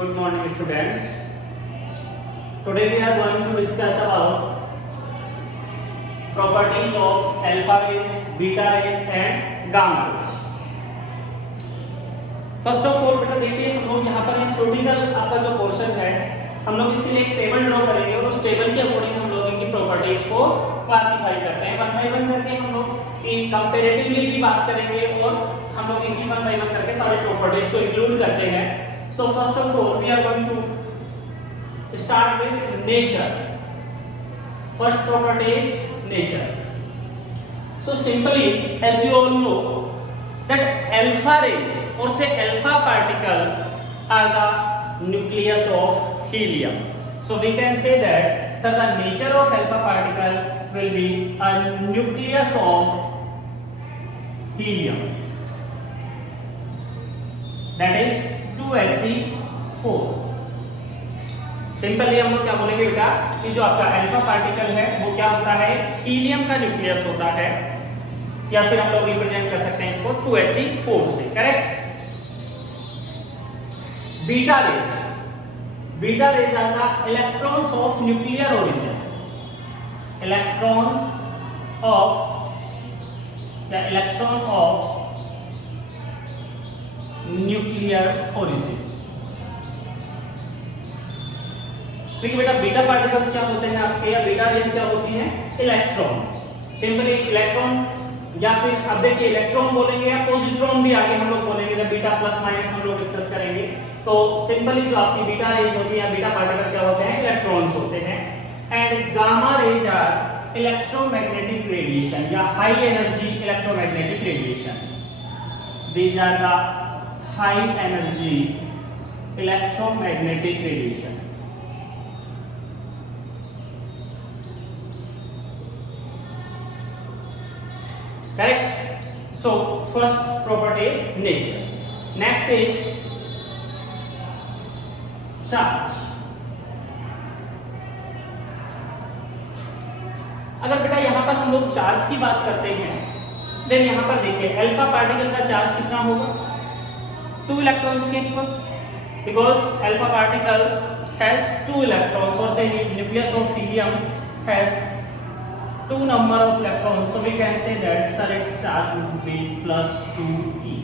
Good morning, students. Today we are going to discuss about properties of alpha rays, beta rays and gamma rays. First of all बेटा देखिए, हम लोग यहाँ पर theoretical आपका जो पोर्शन है, हम लोग इसके लिए एक टेबल ड्रॉ करेंगे और उस टेबल के अकॉर्डिंग हम लोग इनकी प्रॉपर्टीज को क्लासिफाई करते हैं। वन बाय वन करके हम लोग कंपैरेटिवली भी बात करेंगे और हम लोग इनकी वन बाय वन करके सारी प्रॉपर्टीज को इंक्लूड करते हैं। So first of all, we are going to start with nature. First property is nature. So simply, as you all know, that alpha rays or say alpha particle are the nucleus of helium. So we can say that the nature of alpha particle will be a nucleus of helium. That is 2He4. Simply हम लोग क्या बोलेंगे बेटा कि जो आपका alpha particle है वो क्या होता है, हीलियम का न्यूक्लियस होता है, या फिर हम लोग रिप्रेजेंट कर सकते हैं इसको 2He4 से। Correct. Beta rays are the electrons of nuclear origin. Electron of nuclear origin. देखिए बेटा, बीटा पार्टिकल्स क्या होते हैं आपके, या बीटा रेज क्या होती हैं, इलेक्ट्रॉन। सिंपली इलेक्ट्रॉन, या फिर अब देखिए इलेक्ट्रॉन बोलेंगे या पॉजिट्रॉन भी आगे हम लोग बोलेंगे, जब बीटा प्लस माइनस हम लोग डिस्कस करेंगे। तो सिंपली जो आपकी बीटा रेज होती है या बीटा पार्टिकल क्या होते हैं, इलेक्ट्रॉन्स होते हैं। And gamma rays are electromagnetic radiation या high energy electromagnetic radiation. These are the high energy electromagnetic radiation. Correct? So first property is nature. Next is charge. अगर बेटा यहाँ पर हम लोग चार्ज की बात करते हैं, देन यहाँ पर देखिए अल्फा पार्टिकल का चार्ज कितना होगा, 2 electrons के equal, because alpha particle has 2 electrons, or say nucleus of helium has 2 number of electrons, so we can say that sir its charge would be plus 2e।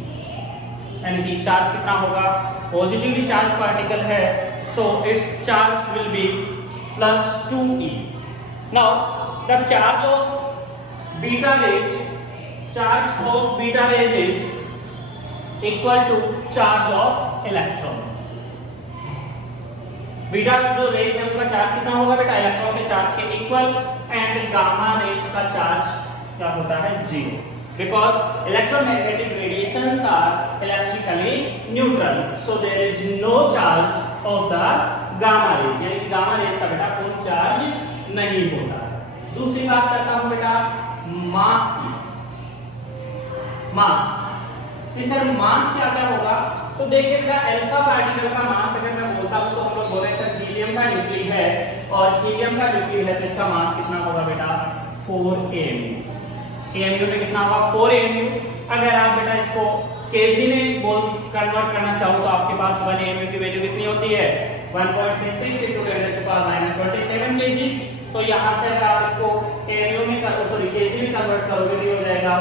यानी कि charge कितना होगा, positively charge particle है, so its charge will be plus 2e। now the charge of beta rays is equal to charge of electron. Beta जो rays है उनका charge कितना होगा बेटा, इलेक्ट्रॉन के चार्ज के इक्वल। एंड गामा रेज का चार्ज क्या होता है, 0, because electromagnetic radiations are electrically neutral, so there is no charge of the gamma rays, यानी कि गामा रेज का बेटा कोई चार्ज नहीं होता। दूसरी बात करता हूं बेटा मास की। मास, सर मास क्या क्या होगा, तो देखिए बेटा अल्फा पार्टिकल का मास अगर मैं बोलता हूं तो हम लोग बोले सर हीलियम का न्यूक्लियस है, और हीलियम का न्यूक्लियस है तो इसका मास कितना होगा बेटा 4 AMU। AMU में कितना होगा 4 AMU। अगर आप बेटा इसको केजी में कन्वर्ट करना चाहो तो आपके पास 1 AMU की वैल्यू कितनी होती है, 1.66 × 10⁻27 kg। तो यहाँ से अगर आप इसको AMU में केजी में कन्वर्ट करोगे तो हो जाएगा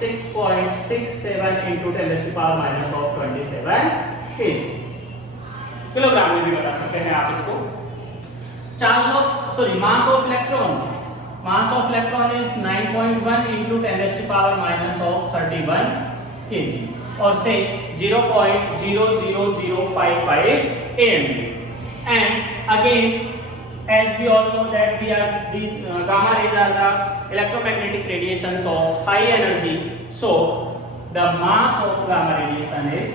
6.67 × 10⁻27 kg। किलोग्राम में भी बता सकते हैं आप इसको। Mass of electron is 9.1 × 10⁻31 kg और से 0.00055 AMU। and again as we all know that the gamma rays are the electromagnetic radiations of high energy, so the mass of gamma radiation is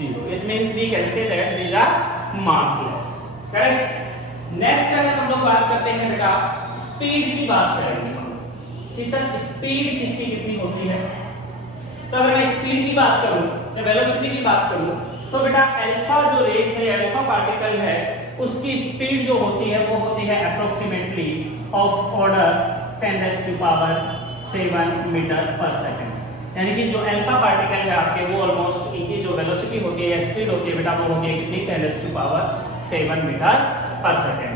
0. It means we can say that these are massless. Correct? next अगर हम लोग बात करते हैं बेटा speed की बात करेंगे हम कि सर स्पीड किसकी कितनी होती है। तो अगर मैं स्पीड की बात करूं या वेलोसिटी की बात करूं तो बेटा अल्फा जो रेज है, अल्फा पार्टिकल है, उसकी स्पीड जो होती है वो होती है अप्रोक्सीमेटली ऑफ ऑर्डर 10⁻⁷ मीटर पर सेकंड। यानी कि जो अल्फा पार्टिकल है आपके वो ऑलमोस्ट इनकी जो वेलोसिटी होती है या स्पीड होती है बेटा वो होती है कितनी 10⁻⁷ metre per second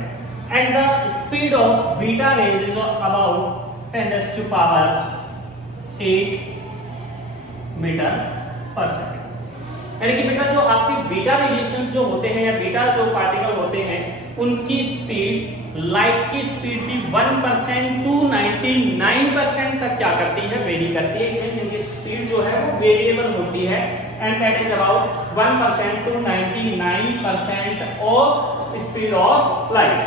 and the speed of beta rays is about 10⁸ metre per second. यानी कि बेटा जो आपके बीटा रेडिएशंस जो होते हैं या बीटा जो पार्टिकल होते हैं उनकी स्पीड लाइट की स्पीड की 1% टू 99% तक क्या करती है, वेरी करती है। मींस इनकी स्पीड जो है वो वेरिएबल होती है and that is about 1% to 99% of speed of light.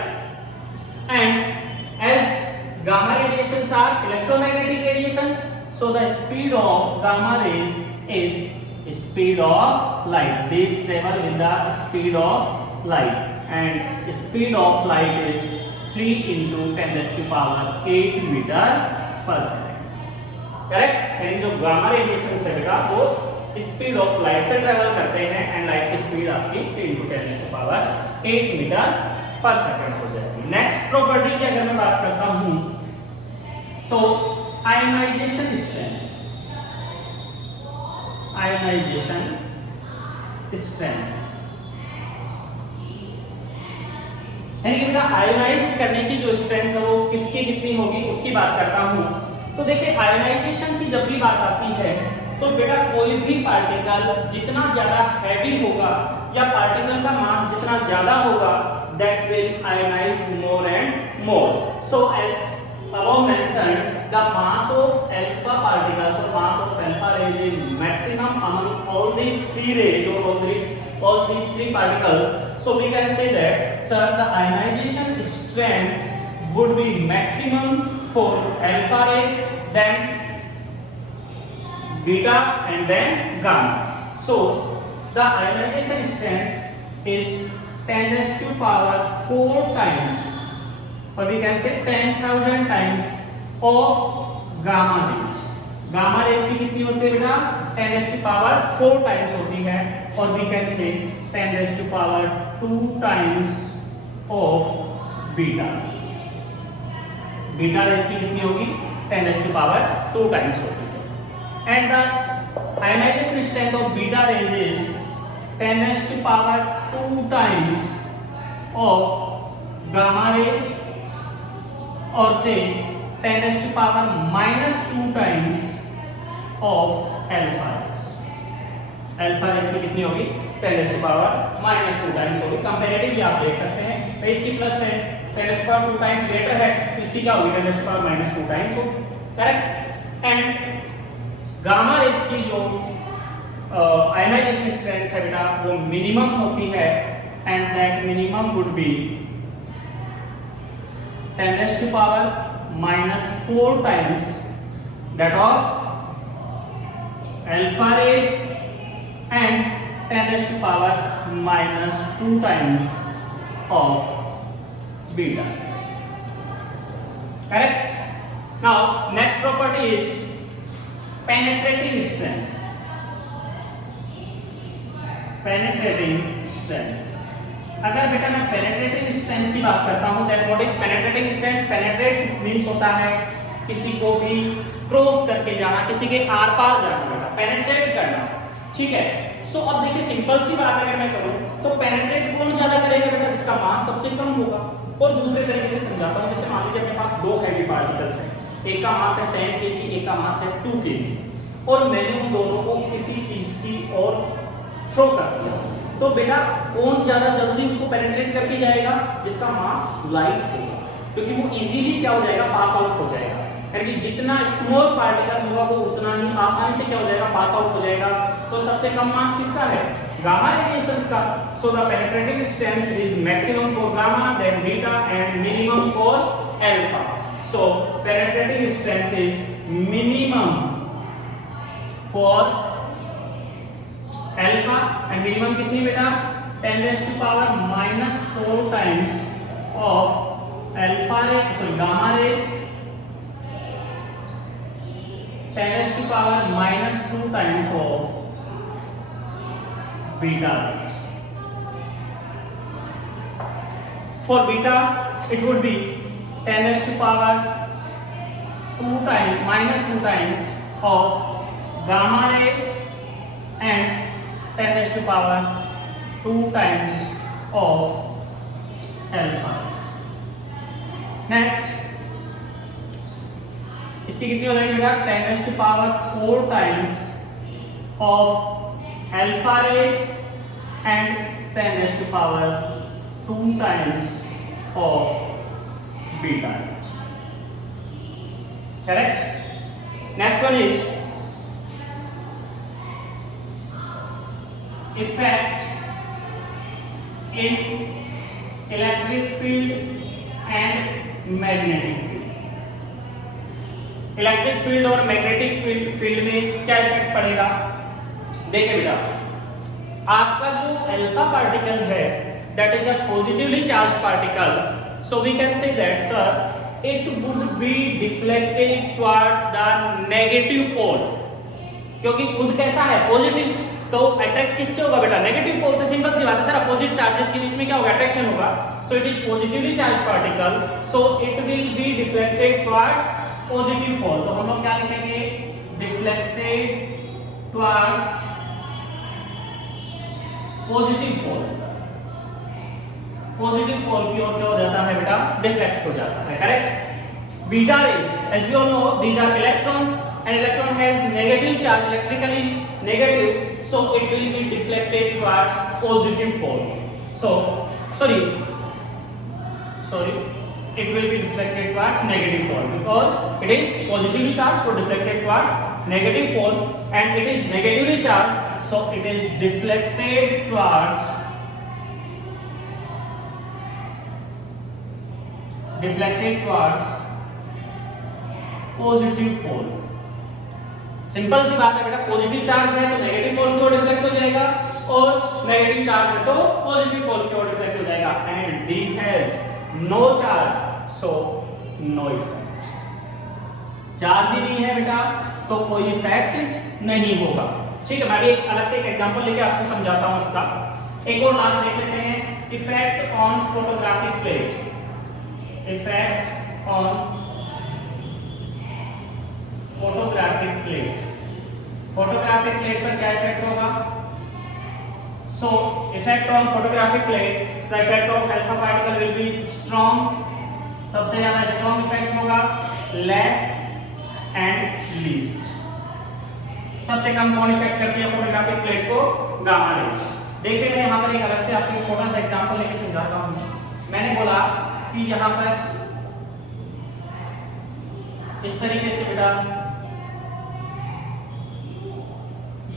And as gamma radiations are electromagnetic radiations, so the speed of gamma rays is speed of light. These travel with the speed of light and speed of light is 3 into 10⁸ metre per second. Correct. यानी जो gamma radiation है बेटा वो speed of light से travel करते हैं and light की speed आपकी 3 into 10⁸ मीटर पर सेकेंड हो जाएगी। नेक्स्ट प्रॉपर्टी की अगर मैं बात करता हूं तो आयनाइजेशन स्ट्रेंथ, आयनाइजेशन स्ट्रेंथ यानी कि आयनाइज करने की जो स्ट्रेंथ है वो किसकी कितनी होगी उसकी बात करता हूं। तो देखिए आयनाइजेशन की जब भी बात आती है तो बेटा कोई भी पार्टिकल जितना ज्यादा हैवी होगा या पार्टिकल का मास जितना ज्यादा होगा that will ionise more and more. So as above mentioned the mass of alpha particles or mass of alpha rays is maximum among all these three rays or all these three particles, so we can say that sir the ionization strength would be maximum for alpha rays, then beta and then gamma. So the ionization strength is 10⁴ times or we can say 10,000 times of gamma rays. Gamma rays की कितनी होती है बेटा 10⁴ times होती है और we can say 10⁻² times of beta. Beta raise की कितनी होगी 10⁻² टाइम्स होगी and the ionization strength of beta rays is 10⁻² times of gamma rays और से 10⁻⁻² times of alpha rays। Alpha rays की कितनी होगी 10⁻⁻² टाइम्स होगी। कंपैरेटिवली आप देख सकते हैं भाई इसकी प्लस 10⁻² टाइम्स ग्रेटर है तो इसकी क्या होगी 10⁻⁻² टाइम्स होगी। करेक्ट। एंड गामा रेज की जो आयनाइजेशन स्ट्रेंथ है बेटा वो मिनिमम होती है and that minimum would be 10⁻⁻⁴ times that of alpha rays and 10⁻⁻² times of beta rays. Correct? Now next property is penetrating strength. Penetrating strength. अगर बेटा मैं पेनेट्रेटिंग स्ट्रेंथ की बात करता हूं that what is penetrating strength. Penetrate means होता है किसी को भी क्रॉस करके जाना, किसी के आर पार जाना बेटा, पेनेट्रेट करना। ठीक है। सो अब देखिए सिंपल सी बात अगर मैं करूं तो पेनेट्रेट कौन ज्यादा करेगा बेटा जिसका मास सबसे कम होगा। और दूसरे तरीके से समझाता हूं, जैसे मान लीजिए अपने पास दो हैवी पार्टिकल्स हैं, एक का मास है 10 kg, एक का मास है 2 kg और मैंने उन दोनों को किसी चीज की ओर थ्रो कर दिया तो बेटा कौन ज्यादा जल्दी उसको पेनिट्रेट करके जाएगा जिसका मास लाइट होगा, क्योंकि वो इजीली क्या हो जाएगा पास आउट हो जाएगा। यानी कि जितना स्मॉल पार्टिकल होगा वो उतना ही आसानी से क्या हो जाएगा पास आउट हो जाएगा। तो सबसे कम मास किसका है गामा रेडिएशंस का। So the penetrating strength is maximum for gamma then beta and minimum for alpha. So penetrating strength is minimum for alpha and minimum कितनी बेटा 10⁻⁻⁴ times of alpha ray sorry gamma rays 10⁻⁻² times of beta rays. For beta it would be 10⁻² times of gamma rays and 10 raised to power 2 times of alpha. Next इसकी कितनी हो जाएगी बेटा 10 raised to power 4 times of alpha rays and 10 raised to power 2 times of beta rays. Correct? Next one is effect in electric field and magnetic field. Electric field और magnetic field में क्या effect पड़ेगा? देखिए बेटा, आपका जो alpha particle है that is a positively charge particle, so we can say that sir it would be deflected towards the negative pole, क्योंकि खुद कैसा है पॉजिटिव, तो अट्रैक्ट किससे होगा बेटा? नेगेटिव पोल से। सिंपल सी बात है सर, अपोजिट चार्जेस के बीच में क्या होगा? अट्रैक्शन होगा। So it is positively charge particle, so it will be deflected towards positive pole. तो हम लोग क्या लिखेंगे? Deflected towards positive pole. Positive pole की ओर क्या हो जाता है बेटा? डिफ्लेक्ट हो जाता है। Correct? Beta rays, as we all know, these are electrons and electron has negative charge, electrically negative, so it will be deflected towards positive pole. So sorry, it will be deflected towards negative pole because it is positively charged, so deflected towards negative pole, and it is negatively charged, so it is deflected towards positive pole. Simple सी बात है बेटा, positive charge है तो negative पोल की ओर deflect हो जाएगा, और नेगेटिव चार्ज है तो पॉजिटिव पोल की ओर डिफ्लेक्ट हो जाएगा, and this has no charge, so no effect. Charge ही नहीं है बेटा तो कोई इफेक्ट नहीं होगा। ठीक है, मैं भी एक अलग से एक एग्जांपल लेके आपको समझाता हूं इसका। एक और लास्ट देख लेते हैं, effect on photographic plate. Effect on photographic plate. Photographic plate पर क्या इफेक्ट होगा? So effect on photographic plate, the effect of alpha particle will be strong, सबसे ज्यादा स्ट्रॉन्ग इफेक्ट होगा, लेस एंड लीस्ट। सबसे कम कौन इफेक्ट करती है फोटोग्राफिक प्लेट को? Gamma rays. देखिए मैं यहाँ पर एक अलग से आपको एक छोटा सा एग्जांपल लेके समझाता हूँ। मैंने बोला कि यहाँ पर इस तरीके से बेटा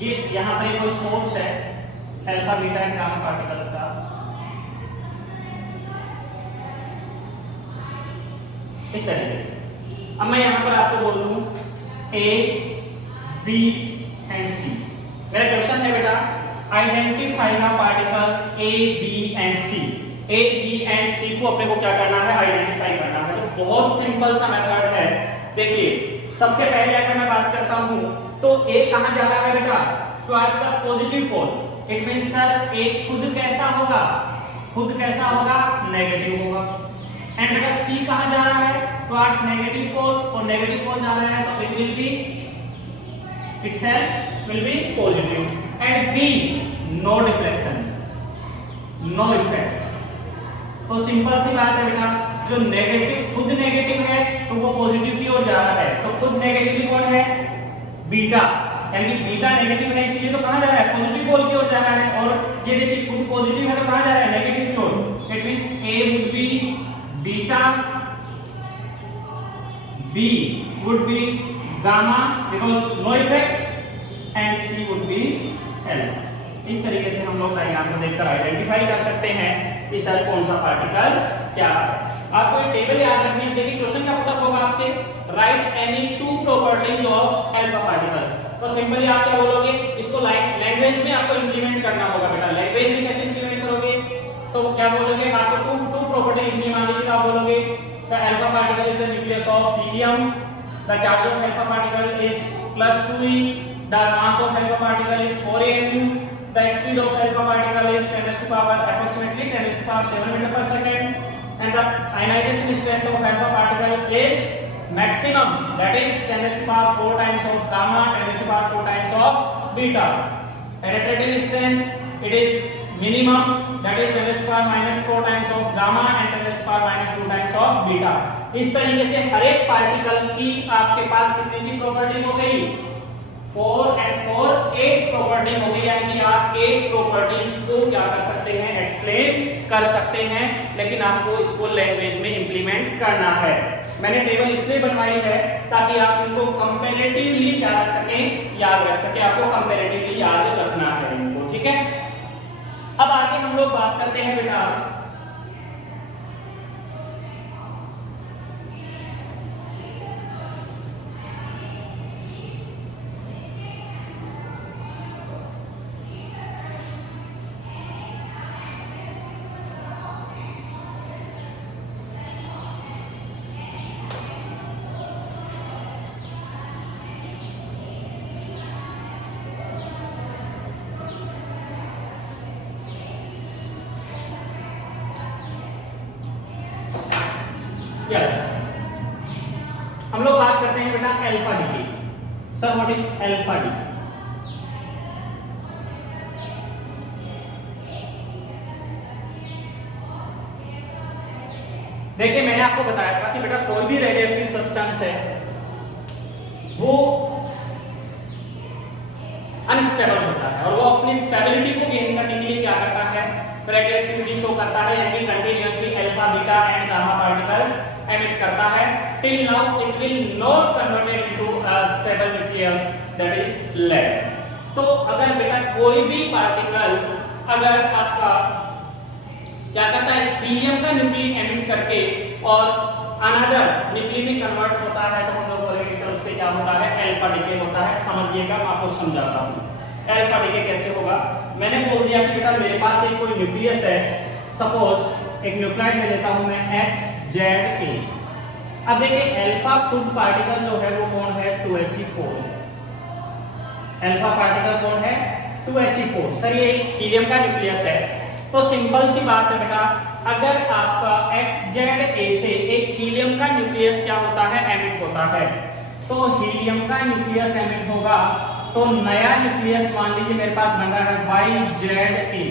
ये यहाँ पर कोई सोर्स है alpha beta and gamma particles का, इस तरीके से। अब मैं यहाँ पर आपको बोल दूं ए बी एंड सी। मेरा क्वेश्चन है बेटा identify the particles A B and C. A B and C को अपने को क्या करना है? आइडेंटिफाई करना है। तो बहुत सिंपल सा मेथड है। देखिए सबसे पहले अगर मैं बात करता हूं तो ए कहां जा रहा है बेटा? Towards the positive pole. It means sir A खुद कैसा होगा? खुद कैसा होगा? नेगेटिव होगा। एंड बेटा सी कहां जा रहा है? टुवर्ड्स नेगेटिव पोल, और नेगेटिव पोल जा रहा है तो it will B itself will be positive. And B, no deflection, no effect. तो सिंपल सी बात है बेटा, जो नेगेटिव खुद नेगेटिव है तो वो पॉजिटिव की ओर जा रहा है। तो खुद नेगेटिव कौन है? बीटा। यानी कि बीटा नेगेटिव है, इसलिए तो कहां जा रहा है? पॉजिटिव पोल की ओर जा रहा है। और ये देखिए खुद पॉजिटिव है तो कहां जा रहा है? नेगेटिव की ओर। It means A would be beta, B would be gamma because no effect, and C would be alpha. इस तरीके से हम लोग डायग्राम को देखकर आइडेंटिफाई कर सकते हैं कि सर कौन सा पार्टिकल क्या है। आपको ये टेबल याद रखनी है। देखिए क्वेश्चन क्या पुटअप होगा आपसे, right any two properties of alpha particles. तो सिंपली आप क्या बोलोगे? इसको लैंग्वेज में आपको इंप्लीमेंट करना होगा बेटा। लैंग्वेज में कैसे इंप्लीमेंट करोगे? तो क्या बोलोगे? आपको टू प्रॉपर्टी लिखनी है। मान लीजिए आप बोलोगे the alpha particle is the nucleus of helium, the charge of alpha particle is +2e, the mass of alpha particle is 4 mu, the speed of alpha particle is 10 raised to power approximately 10 raised to power 7 meter per second, and the ionization strength of alpha particle is maximum, that is 10 raised to power 4 times of gamma, 10 raised to power 2 times of beta. Penetrative strength, it is minimum, that is 10 raised to power minus 4 times of gamma and 10 raised to power minus 2 times of beta. इस तरीके से हर एक particle की आपके पास कितनी की property हो गई, 4 and 4 8 प्रॉपर्टी हो गई, यानी कि आप 8 प्रॉपर्टीज को क्या कर सकते हैं, एक्सप्लेन कर सकते हैं, लेकिन आपको इसको लैंग्वेज में इंप्लीमेंट करना है। मैंने टेबल इसलिए बनवाई है ताकि आप इनको कंपैरेटिवली क्या रख सकें, याद रख सकें, आपको कंपैरेटिवली याद रखना है इनको, ठीक है। अब आगे हम लोग बात करते हैं बेटा यस हम लोग बात करते हैं बेटा अल्फा डी की। Sir what is alpha D? देखिए मैंने आपको बताया था कि बेटा कोई भी रेडियोएक्टिव सब्सटेंस है वो अनस्टेबल होता है और वो अपनी स्टेबिलिटी को गेन करने के लिए क्या करता है, रेडियोएक्टिविटी शो करता है, यानी continuously alpha beta and gamma particles emit करता है। till now it will not converted into a stable nucleus, that is lead। तो अगर बेटा कोई भी पार्टिकल अगर आपका क्या करता है, हीलियम का न्यूक्ली एमिट करके और अनदर न्यूक्ली में कन्वर्ट होता है, तो हम लोग बोलेंगे सर उससे क्या होता है, अल्फा डीके होता है। समझिएगा, मैं आपको समझाता हूँ अल्फा डीके कैसे होगा। मैंने बोल दिया कि बेटा मेरे पास एक कोई न्यूक्लियस है, सपोज एक न्यूक्लाइड ले लेता हूं मैं XZA। अब देखिए अल्फा खुद पार्टिकल जो है वो कौन है, 2He4। अल्फा पार्टिकल कौन है, 2He4। सर ये हीलियम का न्यूक्लियस है, तो सिंपल सी बात है बेटा, अगर आपका XZA से एक हीलियम का न्यूक्लियस क्या होता है, एमिट होता है, तो हीलियम का न्यूक्लियस एमिट होगा, तो नया न्यूक्लियस मान लीजिए मेरे पास बन रहा है YZA।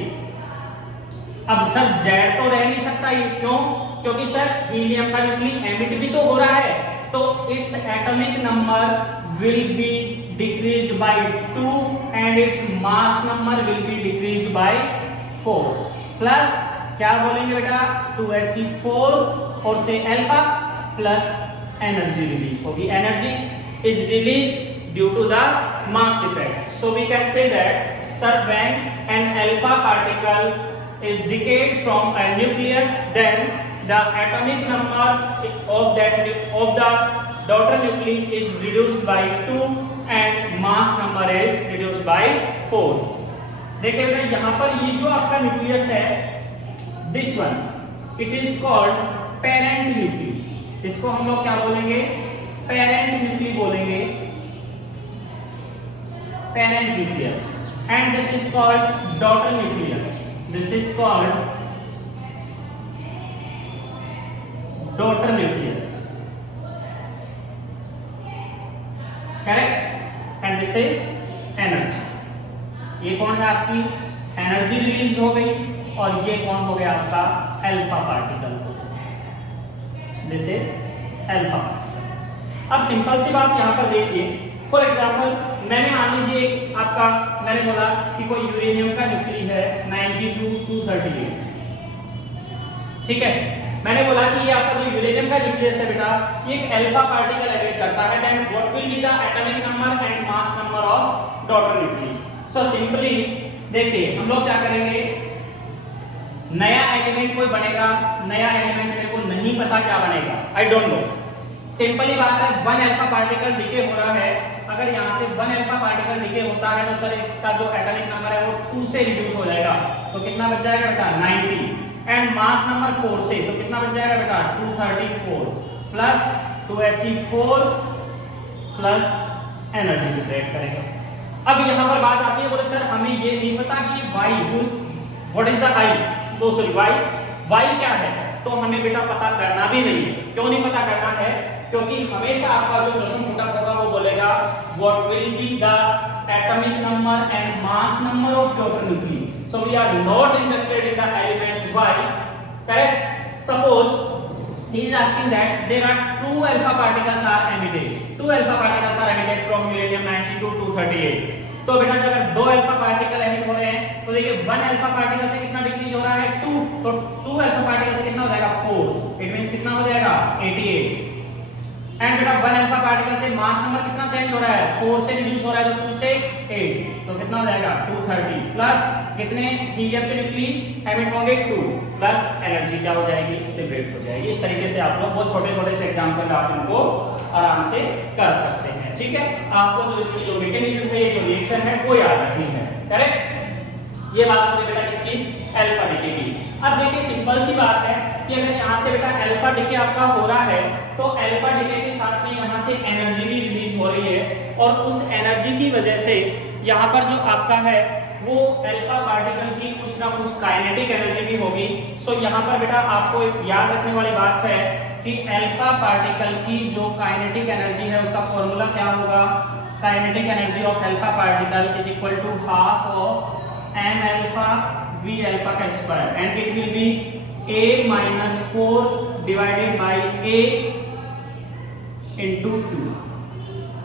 अब सर Z तो रह नहीं सकता ये, क्यों? क्योंकि सर हीलियम का न्यूक्ली एमिट भी तो हो रहा है, तो its atomic number will be decreased by 2 and its mass number will be decreased by 4। Plus क्या बोलेंगे बेटा, 2He4 और say alpha plus energy release होगी, energy is released due to the mass defect. So we can say that sir when an alpha particle is decayed from a nucleus, then the atomic number of the daughter nucleus is reduced by 2 and mass number is reduced by 4। देखिए बेटा यहाँ पर ये जो आपका nucleus है, this one it is called parent nucleus। इसको हम लोग क्या बोलेंगे, parent nucleus बोलेंगे, parent nucleus। and this is called daughter nucleus। This is called daughter nucleus, correct? And this is energy। ये कौन है आपकी, एनर्जी रिलीज हो गई, और ये कौन हो गया आपका, alpha particle. This is alpha particle. अब सिंपल सी बात यहाँ पर देखिए, फॉर एग्जाम्पल मैंने मान लीजिए आपका, मैंने बोला कि कोई यूरेनियम का न्यूक्ली है 92-238, ठीक है। मैंने बोला कि ये आपका जो यूरेनियम का न्यूक्लियस है बेटा, ये एक अल्फा पार्टिकल एमिट करता है, then what will be the atomic number and mass number of daughter nuclei. So simply देखिए हम लोग क्या करेंगे, नया एलिमेंट कोई बनेगा, नया एलिमेंट मेरे को नहीं पता क्या बनेगा, आई डोंट नो। सिंपली बात है, 1 अल्फा पार्टिकल डिके हो रहा है, अगर यहाँ से 1 अल्फा पार्टिकल डिके होता है तो सर इसका जो एटॉमिक नंबर है वो 2 से रिड्यूस हो जाएगा, तो कितना बच जाएगा बेटा, 90। एंड मास नंबर 4 से, तो कितना बच जाएगा बेटा, 234 प्लस 2He4 प्लस एनर्जी डिफरेक्ट करेगा। अब यहाँ पर बात आती है, बोले सर हमें ये नहीं पता कि Y, what is the I, तो सॉरी Y क्या है, तो हमें बेटा पता करना भी नहीं है। क्यों नहीं पता करना है, क्योंकि हमेशा आपका जो क्वेश्चन पुटअप होगा वो बोलेगा what will be the atomic number and mass number of daughter nuclei. So we are not interested in the element y, correct. Suppose he is asking that there are 2 alpha particles are emitted, 2 alpha particles are emitted from uranium 92 238। तो बेटा अगर 2 alpha particle emit हो रहे हैं तो देखिए 1 alpha particle से कितना डिक्रीज हो रहा है 2, तो 2 अल्फा पार्टिकल से कितना हो जाएगा 4, इट मींस कितना हो जाएगा 88। एंड बेटा 1 अल्फा पार्टिकल से मास नंबर कितना चेंज हो रहा है 4 से रिड्यूस हो रहा है, तो 2 से 8, तो कितना हो जाएगा 230 प्लस कितने हीलियम के न्यूक्ली एमिट होंगे 2 प्लस एनर्जी क्या हो जाएगी लिबरेट हो जाएगी। इस तरीके से आप लोग बहुत छोटे-छोटे से एग्जांपल आप इनको आराम से कर सकते हैं, ठीक है। आपको जो इसकी जो मैकेनिज्म है, ये जो रिएक्शन है वो याद रखनी है, करेक्ट। ये बात हो गई बेटा किसकी अल्फा डीके की। अब देखिए सिंपल सी बात है कि अगर यहाँ से बेटा अल्फा डीके आपका हो रहा है तो अल्फा डीके के साथ में यहाँ से एनर्जी भी रिलीज हो रही है और उस एनर्जी की वजह से यहाँ पर जो आपका है वो अल्फा पार्टिकल की कुछ ना कुछ काइनेटिक एनर्जी भी होगी। सो यहाँ पर बेटा आपको एक याद रखने वाली बात है कि अल्फा पार्टिकल की जो काइनेटिक एनर्जी है उसका फॉर्मूला क्या होगा, kinetic energy of alpha particle is equal to half of m alpha v alpha का square and it will be a minus 4 divided by a into 2।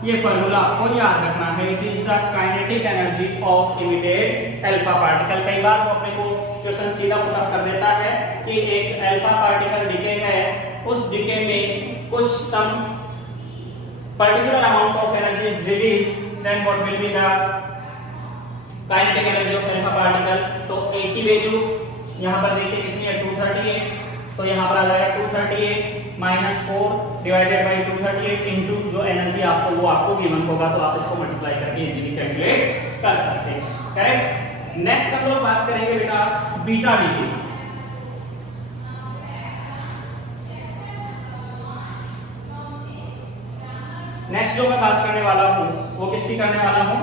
ये फार्मूला आपको याद रखना है। It is the kinetic energy of emitted alpha particle. कई बार वो अपने को क्वेश्चन सीधा पुट कर देता है कि एक अल्फा पार्टिकल डिके है, उस डिके में कुछ some particular amount of energy is release, then what will be the kinetic energy of alpha particle. तो एक ही वैल्यू यहाँ पर देखिए कितनी है 238, तो यहाँ पर आ जाएगा 238 माइनस 4 डिवाइडेड बाय 238 इनटू जो एनर्जी आपको वो आपको गिवन होगा, तो आप इसको मल्टीप्लाई करके इजीली कैलकुलेट कर सकते हैं, करेक्ट। नेक्स्ट हम लोग बात करेंगे बेटा बीटा डीके। नेक्स्ट जो मैं बात करने वाला हूं वो किसकी करने वाला हूं,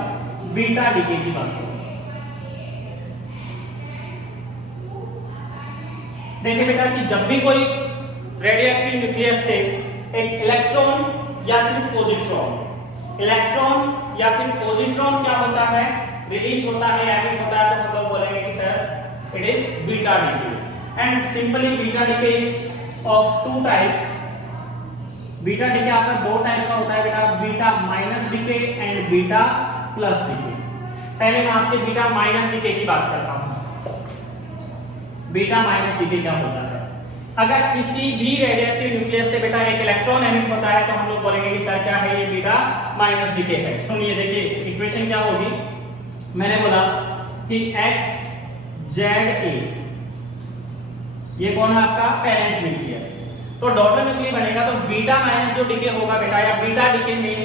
बीटा डीके की बात करूं। देखिए बेटा कि जब भी कोई रेडियोएक्टिव न्यूक्लियस से एक इलेक्ट्रॉन या फिर पॉजिट्रॉन, इलेक्ट्रॉन या फिर पॉजिट्रॉन क्या होता है रिलीज होता है, एमिट होता है, तो हम लोग बोलेंगे कि sir it is beta decay. And simply beta decay is of 2 types. Beta decay आपका 2 टाइप का होता है बेटा, beta minus decay and beta plus decay. पहले मैं आपसे बीटा माइनस डीके की बात करता हूं। बीटा माइनस डीके क्या होता है, अगर किसी भी रेडियोएक्टिव न्यूक्लियस से बेटा एक इलेक्ट्रॉन एमिट होता है तो हम लोग बोलेंगे कि सर क्या है ये बीटा माइनस डीके है। सुनिए देखिए इक्वेशन क्या होगी, मैंने बोला कि x z a ये कौन है आपका पेरेंट न्यूक्लियस, तो डॉटर न्यूक्लियस बनेगा, तो बीटा माइनस जो डीके होगा बेटा या बीटा डीके में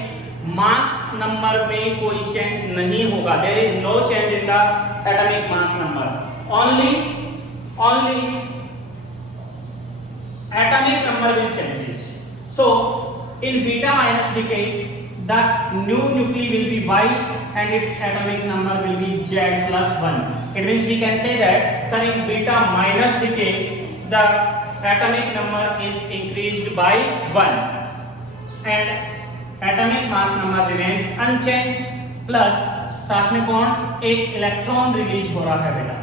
मास नंबर में कोई चेंज नहीं होगा, there is no change in the atomic mass number, only atomic number will changes. So in beta minus decay the new nuclei will be y and its atomic number will be z plus 1. It means we can say that sir in beta minus decay the atomic number is increased by 1 and atomic mass number remains unchanged plus साथ में कौन एक electron release हो रहा है बेटा,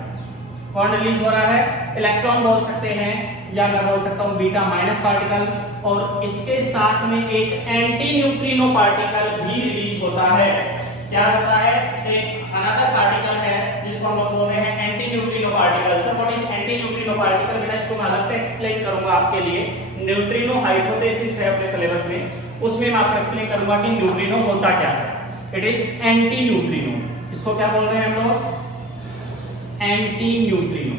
कौन release हो रहा है इलेक्ट्रॉन बोल सकते हैं या मैं बोल सकता हूं बीटा माइनस पार्टिकल, और इसके साथ में एक एंटी न्यूट्रिनो पार्टिकल भी रिलीज होता है। क्या होता है, एक अनदर पार्टिकल है जिसको हम लोग बोल रहे हैं anti neutrino particle. Sir what is anti neutrino particle, बेटा इसको मैं अलग से एक्सप्लेन करूंगा आपके लिए। न्यूट्रिनो हाइपोथेसिस है अपने सिलेबस में, उसमें मैं आपको एक्सप्लेन करूंगा कि न्यूट्रिनो होता क्या है। इट इज एंटी न्यूट्रिनो, इसको क्या बोल रहे हैं हम लोग, antineutrino,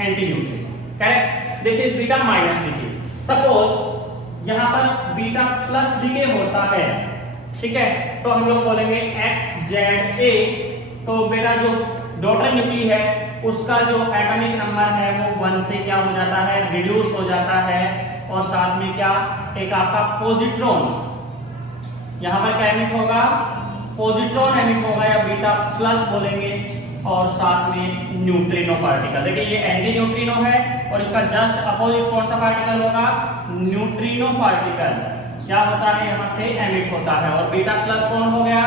antineutrino, correct. This is beta minus decay. Suppose यहां पर बीटा प्लस डीके होता है, ठीक है, तो हम लोग बोलेंगे XZA, तो बेटा जो डॉटर न्यूक्ली है उसका जो एटॉमिक नंबर है वो 1 से क्या हो जाता है रिड्यूस हो जाता है, और साथ में क्या एक आपका पॉजिट्रॉन, यहां पर क्या एमिट होगा, पॉजिट्रॉन एमिट होगा या बीटा प्लस बोलेंगे, और साथ में न्यूट्रिनो पार्टिकल। देखिए ये एंटी न्यूट्रिनो है और इसका जस्ट अपोजिट कौन सा पार्टिकल होगा, न्यूट्रिनो पार्टिकल क्या होता है यहाँ से एमिट होता है। और बीटा प्लस कौन हो गया,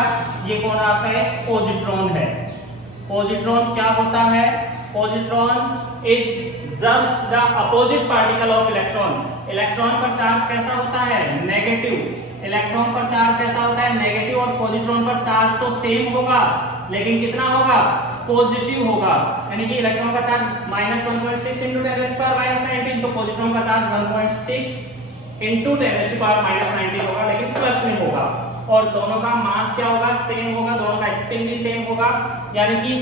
ये कौन आपका है, पॉजिट्रॉन है। पॉजिट्रॉन क्या होता है, positron is just the opposite particle of electron. Electron पर चार्ज कैसा होता है, नेगेटिव। इलेक्ट्रॉन पर चार्ज कैसा होता है, नेगेटिव। और पॉजिट्रॉन पर चार्ज तो सेम होगा लेकिन कितना होगा, पॉजिटिव होगा। यानी कि इलेक्ट्रॉन का चार्ज -1.6 × 10⁻⁻19 तो पॉजिट्रॉन का चार्ज 1.6 × 10⁻⁻19 होगा लेकिन प्लस में होगा। और दोनों का मास क्या होगा, सेम होगा, दोनों का स्पिन भी सेम होगा। यानी कि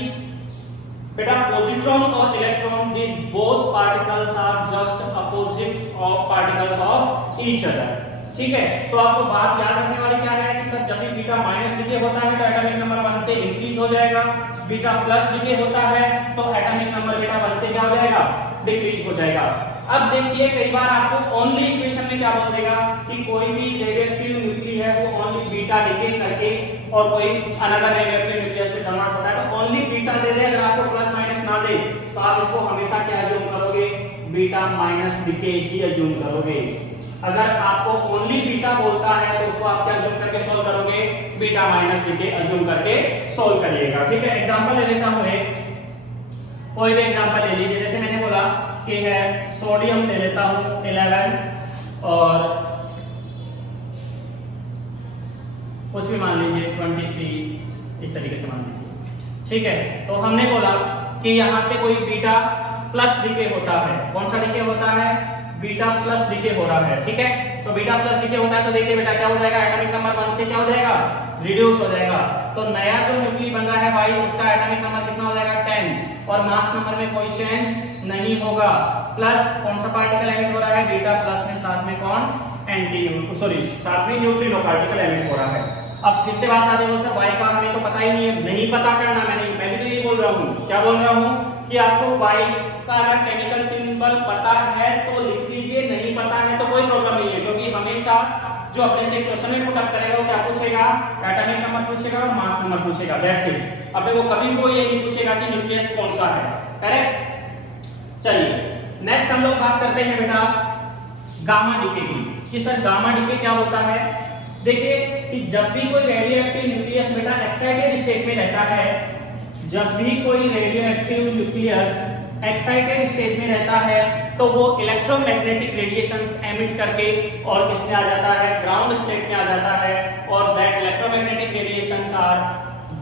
बेटा पॉजिट्रॉन और electron this both particles are just opposite of particles of each other. ठीक है, तो आपको बात याद रखने वाली क्या है कि सर जब भी बीटा माइनस डिके होता है तो एटॉमिक नंबर 1 से इंक्रीज हो जाएगा, बीटा प्लस डिके होता है तो एटॉमिक नंबर बेटा 1 से क्या हो जाएगा, डिक्रीज हो जाएगा। अब देखिए कई बार आपको ओनली इक्वेशन में क्या बोल देगा कि कोई भी रेडियोएक्टिव न्यूक्ली है वो ओनली बीटा डिके करके और कोई अनदर रेडियोएक्टिव न्यूक्लियस में कन्वर्ट होता है तो ओनली बीटा दे दे। अगर आपको प्लस माइनस ना दे तो आप इसको हमेशा क्या अज्यूम करोगे, बीटा माइनस डिके ही अज्यूम करोगे। अगर आपको ओनली बीटा बोलता है तो उसको आप क्या अज्यूम करके सॉल्व करोगे, बीटा माइनस डिके अज्यूम करके सॉल्व करिएगा। ठीक है, एग्जांपल ले लेता हूं एक, कोई भी एग्जांपल ले लीजिए। जैसे मैंने बोला कि है सोडियम ले लेता हूं 11 और कुछ भी मान लीजिए 23, इस तरीके से मान लीजिए। ठीक है, तो हमने बोला कि यहां से कोई बीटा प्लस डिके होता है। कौन सा डिके होता है, बीटा प्लस डिके हो रहा है। ठीक है, तो बीटा प्लस डिके होता है तो देखिए बेटा क्या हो जाएगा, एटॉमिक नंबर 1 से क्या हो जाएगा, रिड्यूस हो जाएगा। तो नया जो न्यूक्ली बन रहा है भाई उसका एटॉमिक नंबर कितना हो जाएगा, 10 और मास नंबर में कोई चेंज नहीं होगा। प्लस कौन सा पार्टिकल एमिट हो रहा है, बीटा प्लस में साथ में कौन, साथ में न्यूट्रिनो पार्टिकल एमिट हो रहा है। अब फिर से बात आती है दोस्तों, y का हमें तो पता ही नहीं है, नहीं पता करना। मैं भी तो ये बोल रहा हूँ, क्या बोल रहा हूँ कि आपको y का अगर केमिकल सिंबल पता है तो लिख दीजिए, नहीं पता है तो कोई प्रॉब्लम नहीं है। क्योंकि हमेशा जो अपने से क्वेश्चन में पुट अप करेगा वो क्या पूछेगा, एटॉमिक नंबर पूछेगा और मास नंबर पूछेगा, दैट्स इट। अपने को कभी भी ये नहीं पूछेगा कि न्यूक्लियस कौन सा है, करेक्ट। चलिए नेक्स्ट हम लोग बात करते हैं बेटा गामा डिके की, कि सर गामा डिके क्या होता है। देखिए कि जब भी कोई रेडियोएक्टिव न्यूक्लियस बेटा एक्साइटेड स्टेट में रहता है, जब भी कोई रेडियोएक्टिव न्यूक्लियस एक्साइटेड स्टेट में रहता है तो वो इलेक्ट्रोमैग्नेटिक रेडिएशंस एमिट करके और किसमें आ जाता है, ग्राउंड स्टेट में आ जाता है। और that electromagnetic radiations are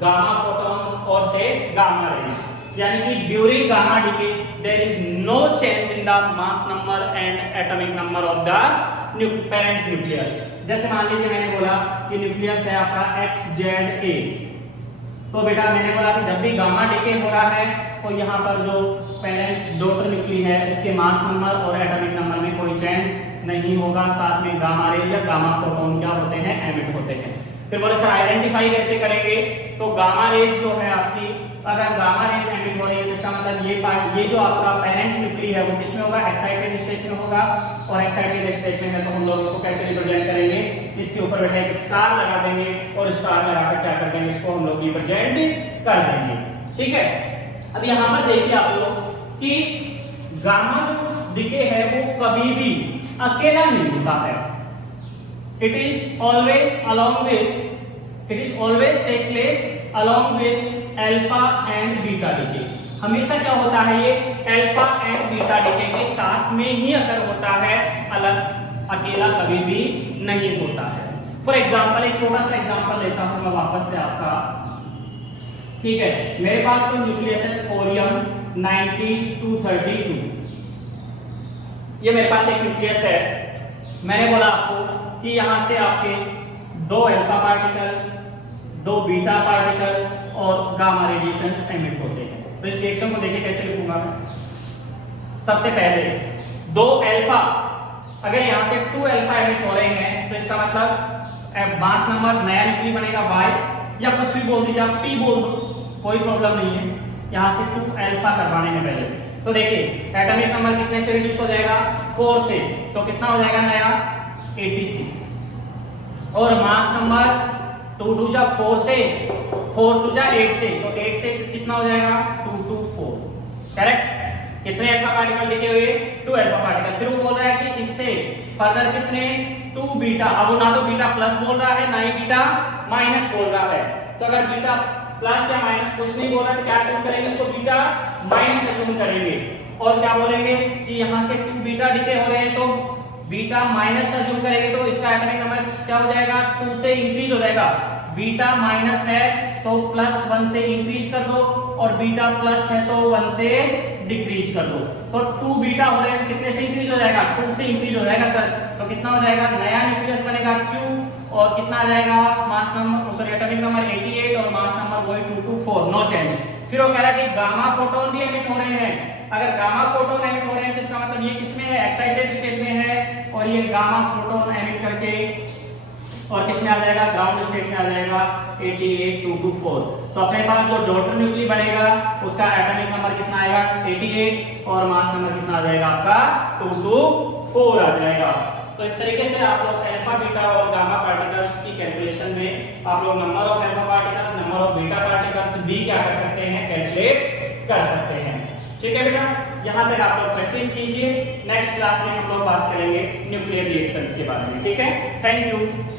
gamma photons और से गामा रेज। यानी कि during gamma decay there is no change in the mass number and atomic number of the parent nucleus. जैसे मान लीजिए मैंने बोला कि न्यूक्लियस है आपका XZA, तो बेटा मैंने बोला कि जब भी गामा डिके हो रहा है तो यहाँ पर जो पेरेंट डॉटर न्यूक्ली है उसके मास नंबर और एटॉमिक नंबर में कोई चेंज नहीं होगा, साथ में गामा रेज या गामा फोटॉन क्या होते हैं, एमिट होते हैं। फिर बोले सर आइडेंटिफाई कैसे करेंगे, तो गामा रेज जो है आपकी, अगर गामा रेज एमिट हो रही है तो इसका मतलब ये पार्ट, ये जो आपका पेरेंट न्यूक्ली है वो किसमें होगा, एक्साइटेड स्टेट में होगा। और एक्साइटेड स्टेट में है तो हम लोग इसको कैसे रिप्रेजेंट करेंगे, इसके ऊपर बैठे एक स्टार लगा देंगे और स्टार लगाकर क्या कर देंगे, इसको हम लोग रिप्रेजेंट कर देंगे। ठीक है, अब यहाँ पर देखिए आप लोग कि गामा जो डिके है वो कभी भी अकेला नहीं होता है, it is always take place along with alpha and beta decay। हमेशा क्या होता है, ये अल्फा एंड बीटा डिके के साथ में ही अगर होता है, अलग अकेला कभी भी नहीं होता है। फॉर एग्जांपल एक छोटा सा एग्जांपल लेता हूं मैं वापस से आपका। ठीक है, मेरे पास कोई न्यूक्लियस है थोरियम 9232, ये मेरे पास एक न्यूक्लियस है। मैंने बोला आपको कि यहां से आपके 2 अल्फा पार्टिकल, 2 बीटा पार्टिकल और गामा रेडिएशंस एमिट होते हैं। तो इस रिएक्शन को देखिए कैसे लिखूंगा मैं। सबसे पहले 2 अल्फा, अगर यहां से 2 अल्फा एमिट हो रहे हैं तो इसका मतलब मास नंबर नया न्यूक्ली बनेगा Y, या कुछ भी बोल दीजिए आप, P बोल दो, कोई प्रॉब्लम नहीं है। यहां से 2 अल्फा करवाने में पहले तो देखिए एटॉमिक नंबर कितने से रिड्यूस हो जाएगा, 4 से, तो कितना हो जाएगा नया 86। और मास नंबर 2 2 जा 4 से, 4 2 जा 8 से, तो 8 से कितना हो जाएगा 2 2 4, करेक्ट। कितने अल्फा पार्टिकल लिखे हुए 2 अल्फा पार्टिकल। फिर वो बोल रहा है कि इससे फर्दर कितने 2 बीटा, अब वो ना तो बीटा प्लस बोल रहा है ना ही बीटा माइनस बोल रहा है। तो अगर बीटा प्लस या माइनस कुछ नहीं बोल रहा है तो क्या अज्यूम करेंगे, इसको बीटा माइनस अज्यूम करेंगे। और क्या बोलेंगे कि यहाँ से 2 बीटा डिके हो रहे हैं तो बीटा माइनस अज्यूम करेंगे, तो इसका एटॉमिक नंबर क्या हो जाएगा 2 से इंक्रीज हो जाएगा। बीटा माइनस है तो प्लस 1 से इंक्रीज कर दो और बीटा प्लस है तो 1 से डिक्रीज कर दो। तो 2 बीटा हो रहे हैं कितने से इंक्रीज हो जाएगा 2 से इंक्रीज हो जाएगा सर। तो कितना हो जाएगा, नया न्यूक्लियस बनेगा Q और कितना आ जाएगा mass number, sorry atomic number 88 और मास नंबर वही 224, नो चेंज। फिर वो कह रहा है कि गामा फोटोन भी एमिट हो रहे हैं। अगर गामा फोटोन एमिट हो रहे हैं तो इसका मतलब ये किसमें है, एक्साइटेड स्टेट में है, और ये गामा फोटोन एमिट करके और किसमें आ जाएगा, ग्राउंड स्टेट में आ जाएगा 88 224। तो अपने पास जो डॉटर न्यूक्ली बनेगा उसका एटॉमिक नंबर कितना आएगा 88 और मास नंबर कितना आ जाएगा आपका 224 आ जाएगा। तो इस तरीके से आप लोग अल्फा बीटा और गामा पार्टिकल्स की कैलकुलेशन में आप लोग number of alpha particles, number of beta particles भी क्या कर सकते हैं, कैलकुलेट कर सकते हैं। ठीक है बेटा, यहाँ तक आप लोग प्रैक्टिस कीजिए। नेक्स्ट क्लास में हम लोग बात करेंगे न्यूक्लियर रिएक्शंस के बारे में। ठीक है, थैंक यू।